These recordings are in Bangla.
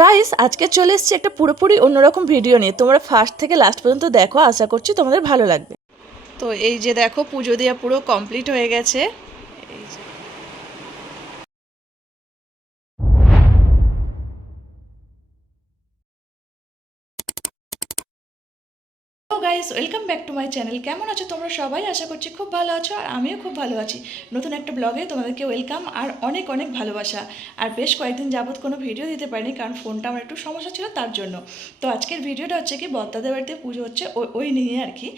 গাইস আজকে চলে এসেছি একটা পুরোপুরি অন্যরকম ভিডিও নিয়ে। তোমরা ফার্স্ট থেকে লাস্ট পর্যন্ত দেখো, আশা করছি তোমাদের ভালো লাগবে। তো এই যে দেখো পুজো দেওয়া পুরো কমপ্লিট হয়ে গেছে। এই যে guys welcome back to my channel. কেমন আছো তোমরা সবাই? আশা করছি খুব ভালো আছো, আর আমিও খুব ভালো আছি। নতুন একটা ব্লগে তোমাদেরকে ওয়েলকাম আর অনেক অনেক ভালোবাসা। আর বেশ কয়েকদিন যাবত কোনো ভিডিও দিতে পারিনি, কারণ ফোনটা আমার একটু সমস্যা ছিল, তার জন্য। তো আজকের ভিডিওটা হচ্ছে কি বর্তাদের বাড়িতে পুজো হচ্ছে ওই নিয়ে আর কি।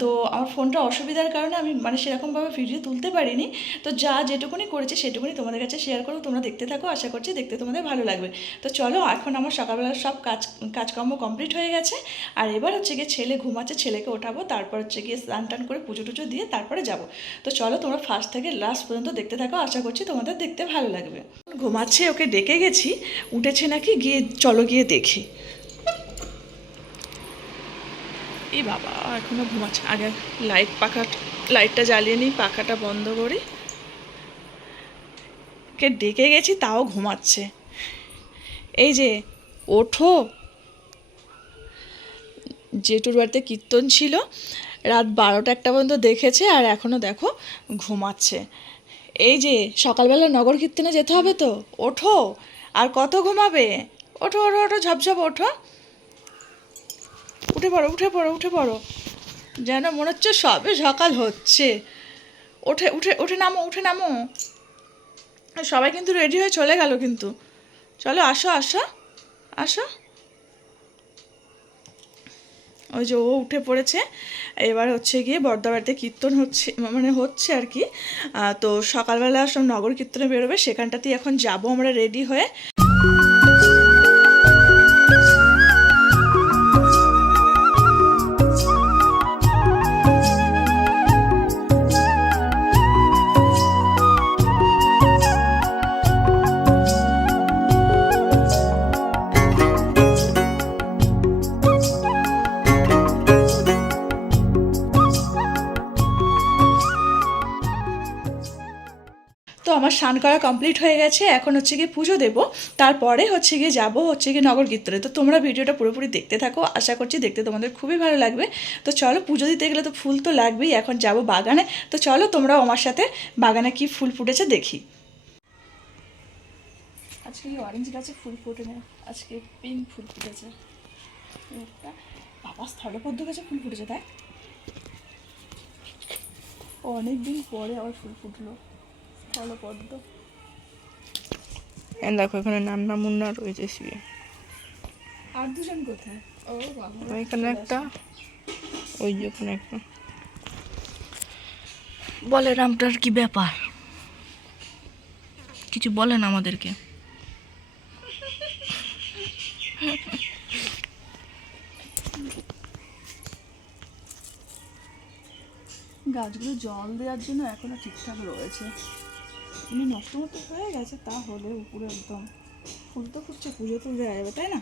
তো আমার ফোনটা অসুবিধার কারণে আমি সেরকমভাবে ভিডিও তুলতে পারিনি। তো যেটুকুনি করেছি সেটুকুনি তোমাদের কাছে শেয়ার করো। তোমরা দেখতে থাকো, আশা করছি দেখতে তোমাদের ভালো লাগবে। তো চলো, এখন আমার সকালবেলা সব কাজকর্ম কমপ্লিট হয়ে গেছে। আর এবার হচ্ছে গিয়ে ছেলে ঘুমাচ্ছে, ছেলেকে ওঠাবো, তারপর হচ্ছে গিয়ে স্নান টান করে পুজো টুজো দিয়ে তারপরে যাব। তো চলো তোমরা ফার্স্ট থেকে লাস্ট পর্যন্ত দেখতে থাকো, আশা করছি তোমাদের দেখতে ভালো লাগবে। ঘুমাচ্ছে, ওকে ডেকে গেছি, উঠেছে নাকি গিয়ে চলো গিয়ে দেখি। এই বাবা এখনো ঘুমাচ্ছে। আগে লাইটটা জ্বালিয়ে নিই, পাখাটা বন্ধ করি। কে ডেকে গেছি তাও ঘুমাচ্ছে। এই যে ওঠো। জেঠুর বাড়িতে কীর্তন ছিল, রাত 12টা-1টা পর্যন্ত দেখেছে, আর এখনও দেখো ঘুমাচ্ছে। এই যে সকালবেলা নগর কীর্তনে যেতে হবে, তো ওঠো। আর কত ঘুমাবে? ওঠো ওঠো ওঠো, ঝপঝপ ওঠো, উঠে পড়ো উঠে পড়ো উঠে পড়ো। যেন মনে হচ্ছে সবে সকাল হচ্ছে। ওঠে উঠে উঠে নামো, উঠে নামো। সবাই কিন্তু রেডি হয়ে চলে গেল, কিন্তু চলো আসো আসো আসো। ওই যে ও উঠে পড়েছে। এবার হচ্ছে গিয়ে বর্দাবাড়িতে কীর্তন হচ্ছে আর কি। তো সকালবেলা সব নগর কীর্তনে বেরোবে, সেখানটাতেই এখন যাব আমরা রেডি হয়ে। তো আমার স্নান করা কমপ্লিট হয়ে গেছে, এখন হচ্ছে গিয়ে পুজো দেবো, তারপরে হচ্ছে গিয়ে যাবো হচ্ছে গিয়ে নগর কীর্তনে। তো তোমরা ভিডিওটা পুরোপুরি দেখতে থাকো, আশা করছি দেখতে তোমাদের খুবই ভালো লাগবে। তো চলো, পুজো দিতে গেলে তো ফুল তো লাগবেই। এখন যাব বাগানে, তো চলো তোমরাও আমার সাথে বাগানে কি ফুল ফুটেছে দেখি। আজকে অরেঞ্জ গাছে ফুল ফুটে না, আজকে পিঙ্ক ফুল ফুটেছে। বাবা স্থলপদ্ম গাছে ফুল ফুটেছে, তাই অনেকদিন পরে আবার ফুল ফুটলো স্থলপদ্ম। দেখো এখানে নান্না মুন্না রয়েছে শুয়ে। আর দুজন কোথায়? ও বাবা, এখানে একটা, ওই যে ওখানে একটা। বলে রামটার কি ব্যাপার, কিছু বলেন আমাদেরকে। গাছগুলো জল দেওয়ার জন্য এখনো ঠিকঠাক রয়েছে, এমনি নষ্ট মতো হয়ে গেছে, তাহলে উপরে একদম ফুল তো ফুটছে, পুজো তো দেওয়া যাবে, তাই না?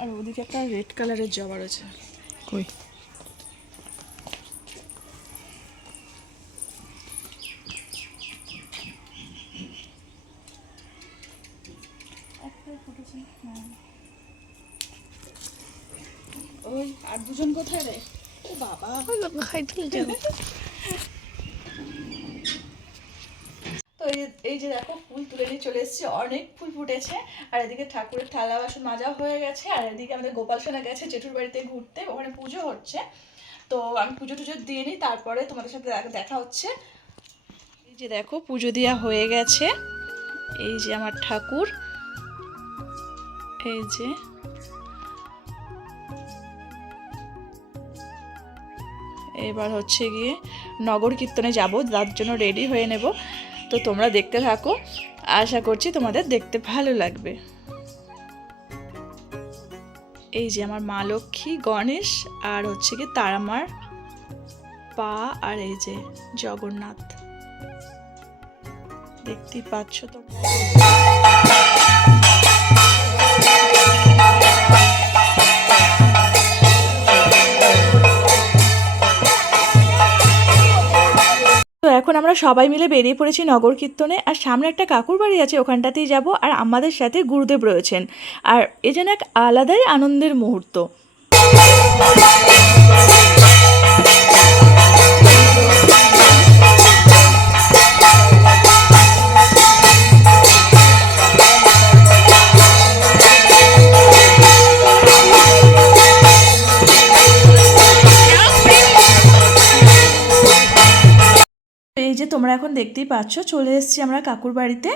আর ওদিকে একটা রেড কালারের জবা রয়েছে। কই একটাই ফুটেছে। হ্যাঁ, ওই আর দুজন কোথায় রে? ও বাবা, তো এই যে দেখো ফুল তুলে নিয়ে চলে এসেছি, অনেক ফুল ফুটেছে। আর এদিকে ঠাকুরের থালা বাসন মাজা হয়ে গেছে, আর এদিকে আমাদের গোপাল সোনা গেছে জেঠুর বাড়িতে ঘুরতে, ওখানে পুজো হচ্ছে। তো আমি পুজো টুজো দিয়ে নিই, তারপরে তোমাদের সাথে দেখা হচ্ছে। এই যে দেখো পুজো দেওয়া হয়ে গেছে, এই যে আমার ঠাকুর, এই যে এবার হচ্ছে গিয়ে নগর কীর্তনে যাব, তার জন্য রেডি হয়ে নেব। তো তোমরা দেখতে থাকো, আশা করছি তোমাদের দেখতে ভালো লাগবে। এই যে আমার মা লক্ষ্মী, গণেশ, আর হচ্ছে কি তারামার পা, আর এই যে জগন্নাথ, দেখতেই পাচ্ছ তো। এখন আমরা সবাই মিলে বেরিয়ে পড়েছি নগর কীর্তনে। আর সামনে একটা কাকুর বাড়ি আছে, ওখানটাতেই যাব। আর আমাদের সাথে গুরুদেব রয়েছেন। আর এ যেন এক আলাদাই আনন্দের মুহূর্ত। এই যে তোমরা এখন দেখতেই পাচ্ছ, চলে এসেছি আমরা কাকুর বাড়িতে।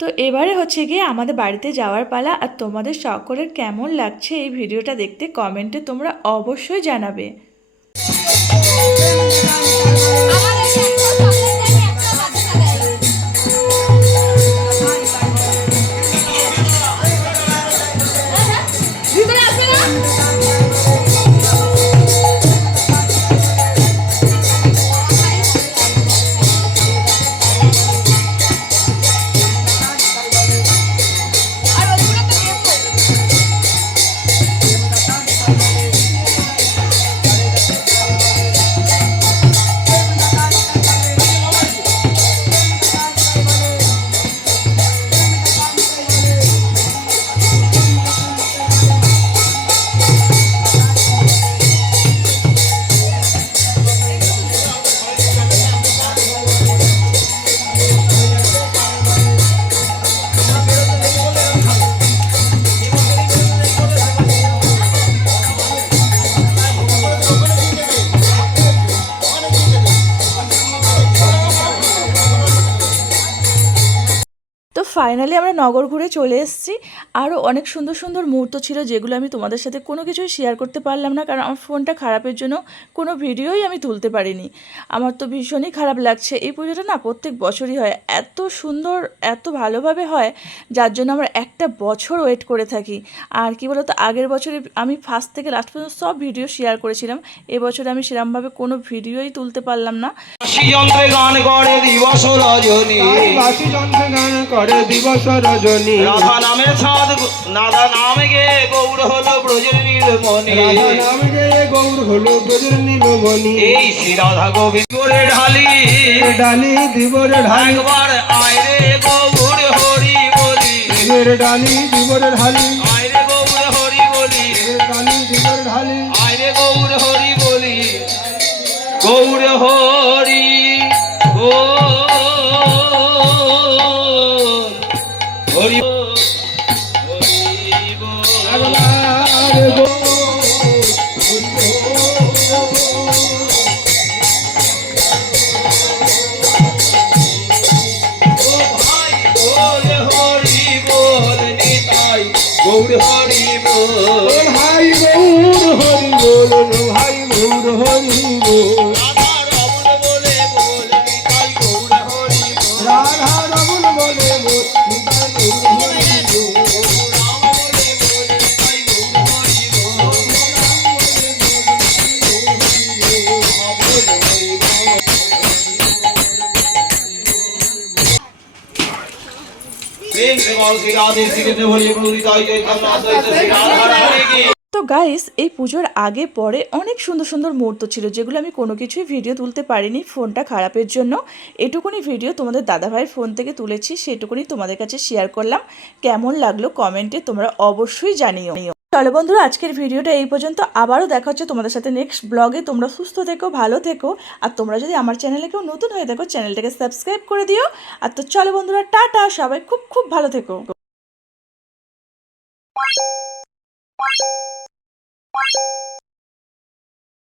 তো এবারে হচ্ছে গিয়ে আমাদের বাড়িতে যাওয়ার পালা। আর তোমাদের সকলের কেমন লাগছে এই ভিডিওটা দেখতে কমেন্টে তোমরা অবশ্যই জানাবে। তো ফাইনালি আমরা নগর ঘুরে চলে এসেছি। আরও অনেক সুন্দর সুন্দর মুহূর্ত ছিল, যেগুলো আমি তোমাদের সাথে কোনো কিছুই শেয়ার করতে পারলাম না, কারণ আমার ফোনটা খারাপের জন্য কোনো ভিডিওই আমি তুলতে পারিনি। আমার তো ভীষণই খারাপ লাগছে। এই পুজোটা না প্রত্যেক বছরই হয়, এত সুন্দর এত ভালোভাবে হয়, যার জন্য আমরা একটা বছর ওয়েট করে থাকি। আর কি বলতো, আগের বছরে আমি ফার্স্ট থেকে লাস্ট পর্যন্ত সব ভিডিও শেয়ার করেছিলাম। এবছরে আমি সেরকমভাবে কোনো ভিডিওই তুলতে পারলাম না। যন্ত্রে গান করে দিবস রজনী, বাসি যন্ত্রে গান করে দিবস রজনী, রাধা নামের ছাদ রাধা নামে গে গৌর হলো ব্রজের নীলমণি, রাধা নামে গে গৌর হলো ব্রজের নীলমণি। এই শ্রী রাধা গোবিন্দ রে ঢালি ডালি দিবরে ঢালি, একবার আয় রে গৌর হরি বলি, ডালি দিবরে ঢালি, আয় রে গৌর হরি বলি, ডালি দিবরে ঢালি, আয় রে গৌর হরি বলি, গৌর হরি প্রেম শ্রী রাধে শ্রীকৃষ্ণ বলি প্রভৃতায় চৈতন্য অদ্বৈত শ্রী রাধারমণী কি। তো গাইস, এই পুজোর আগে পরে অনেক সুন্দর সুন্দর মুহূর্ত ছিল, যেগুলো আমি কোনো কিছুই ভিডিও তুলতে পারিনি ফোনটা খারাপের জন্য। এটুকুনি ভিডিও তোমাদের দাদাভাইয়ের ফোন থেকে তুলেছি, সেটুকুনি তোমাদের কাছে শেয়ার করলাম। কেমন লাগলো কমেন্টে তোমরা অবশ্যই জানিও। চলো বন্ধুরা, আজকের ভিডিওটা এই পর্যন্ত। আবারও দেখা হচ্ছে তোমাদের সাথে নেক্সট ব্লগে। তোমরা সুস্থ থেকো, ভালো থেকো। আর তোমরা যদি আমার চ্যানেলে কেউ নতুন হয়ে থাকো, চ্যানেলটাকে সাবস্ক্রাইব করে দিও। আর তো চলো বন্ধুরা, টাটা, সবাই খুব খুব ভালো থেকো।